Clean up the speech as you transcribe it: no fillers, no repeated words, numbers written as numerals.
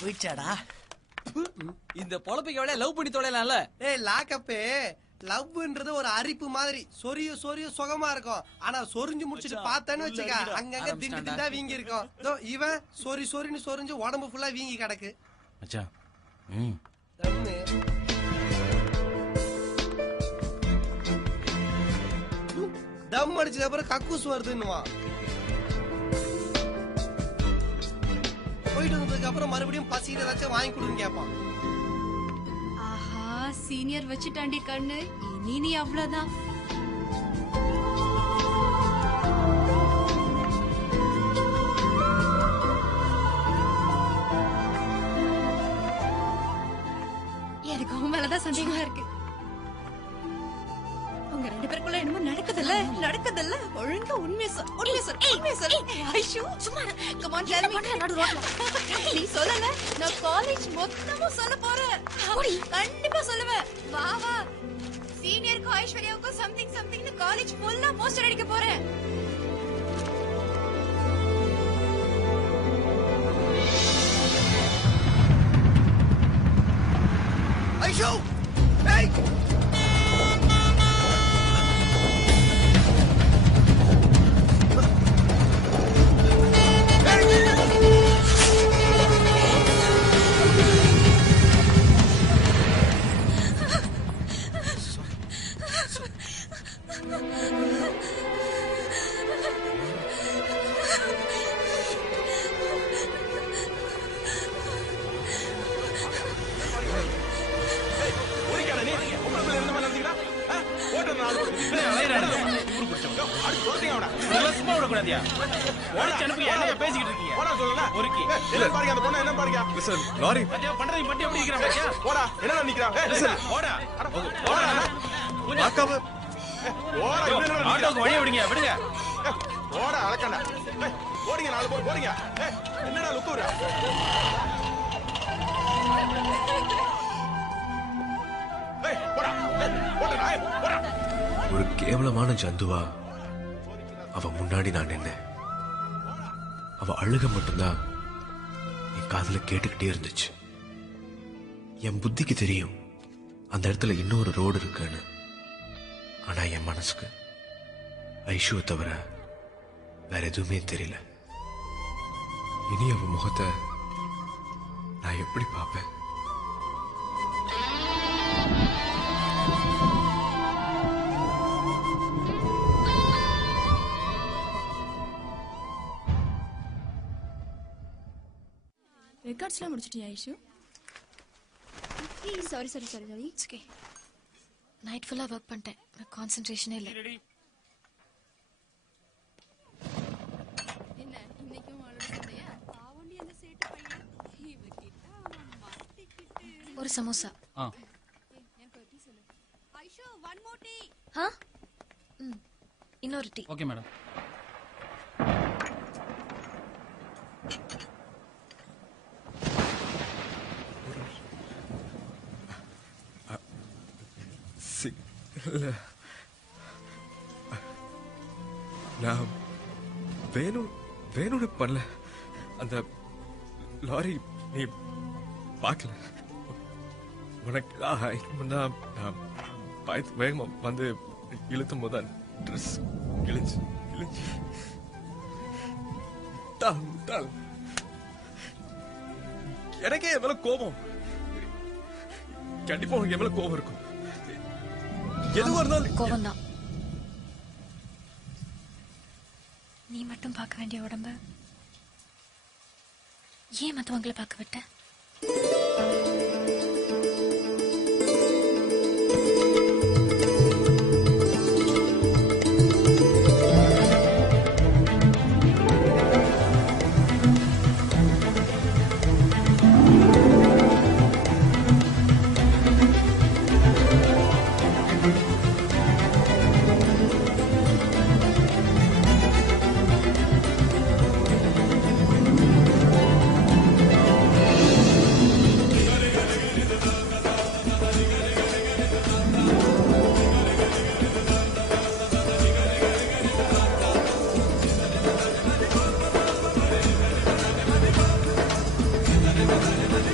போயிடுச்சாடா? இந்த பொழப்புக்கு எவ்வளவு லவ் பண்ணி தொலைலாம்ல. ஏய் லாக்கப்பே, லவ்ன்றது ஒரு அரிப்பு மாதிரி சொரிய சொரிய சுகமா இருக்கும். ஆனா சொரிஞ்சு முடிச்சிட்டு பார்த்தேன்னு வச்சுக்க அங்கங்க திண்டு தான் வீங்கி இருக்கும். இவன் சொரி சொரின்னு சொரிஞ்சு உடம்பு ஃபுல்லா வீங்கி கிடக்கு. மச்சான் தம் அடிச்சது அப்புறம் கக்கூஸ் வருதுன்னுவான். போயிட்டு வந்ததுக்கு அப்புறம் மறுபடியும் பசிக்கிற ஏதாச்சும் வாங்கி கொடுன்னு கேட்பான். ஆஹா, சீனியர் வச்சுட்டாண்டி கண்ணு. இனி நீ அவ்வளவுதான். எனக்கு உன் மேலதான் சந்தேகமா இருக்கு. உங்க ரெண்டு பேருக்குள்ள என்னமோ நடக்குதுல்ல. ஒழுங்கா உண்மையை சொல். ஐஷு சும்மா கம் ஆன் டெல் மீ. நடு ரோட்ல நீ சொல்லல, நான் காலேஜ் மொத்தமும் சொல்ல போறேன். கண்டிப்பா சொல்லுவேன். வா வா, சீனியருக்கும் ஐஸ்வர்யாவுக்கும் சம்திங் காலேஜ் ஃபுல்லா போஸ்டர் அடிக்க போறேன். ஐஷு ஏய் ஒரு கேவலமான ஜந்துவா அவ முன்னாடி நான் நின்னேன். அவ அழுக மட்டும்தான் என் காதுல கேட்டுக்கிட்டே இருந்துச்சு. என் புத்திக்கு தெரியும் அந்த இடத்துல இன்னொரு ரோடு இருக்குன்னு. ஆனா என் மனசுக்கு ஐஷுவை தவிர வேற எதுவுமே தெரியல. இனி அவ முகத்தை நான் எப்படி பார்ப்பேன்? ரெக்கார்ட்ஸ்லாம் முடிச்சிட்டியா Aishu? Sorry it's okay. Night ஃபுல்லா வர்க் பண்ணிட்டேன். கான்சென்ட்ரேஷனே இல்லை. என்ன இன்னைக்கும் ஆளோடயா? பாவண்டி அந்த சேட்டு பையன் இவகிட்ட மாட்டிக்கிட்டு. ஒரு சமோசா. எனக்கு ஒரு டீ சொல்லு. Aishu one more tea. இன்னொரு டீ. Okay madam. நான் வேணும்னு பண்ணல. அந்த லாரி நீ பார்க்கல. உனக்கு நான் வேகமா வந்து இழுத்தும் போது ட்ரெஸ் கிழிஞ்சு எனக்கே என் மேல கோபம். கண்டிப்பா உனக்கு என் மேல கோபம் இருக்கும். எதுவா இருந்தாலும் கோபம் தான். நீ மட்டும் பார்க்க வேண்டிய உடம்ப ஏன் மத்தவங்களை பார்க்க விட்ட? மலை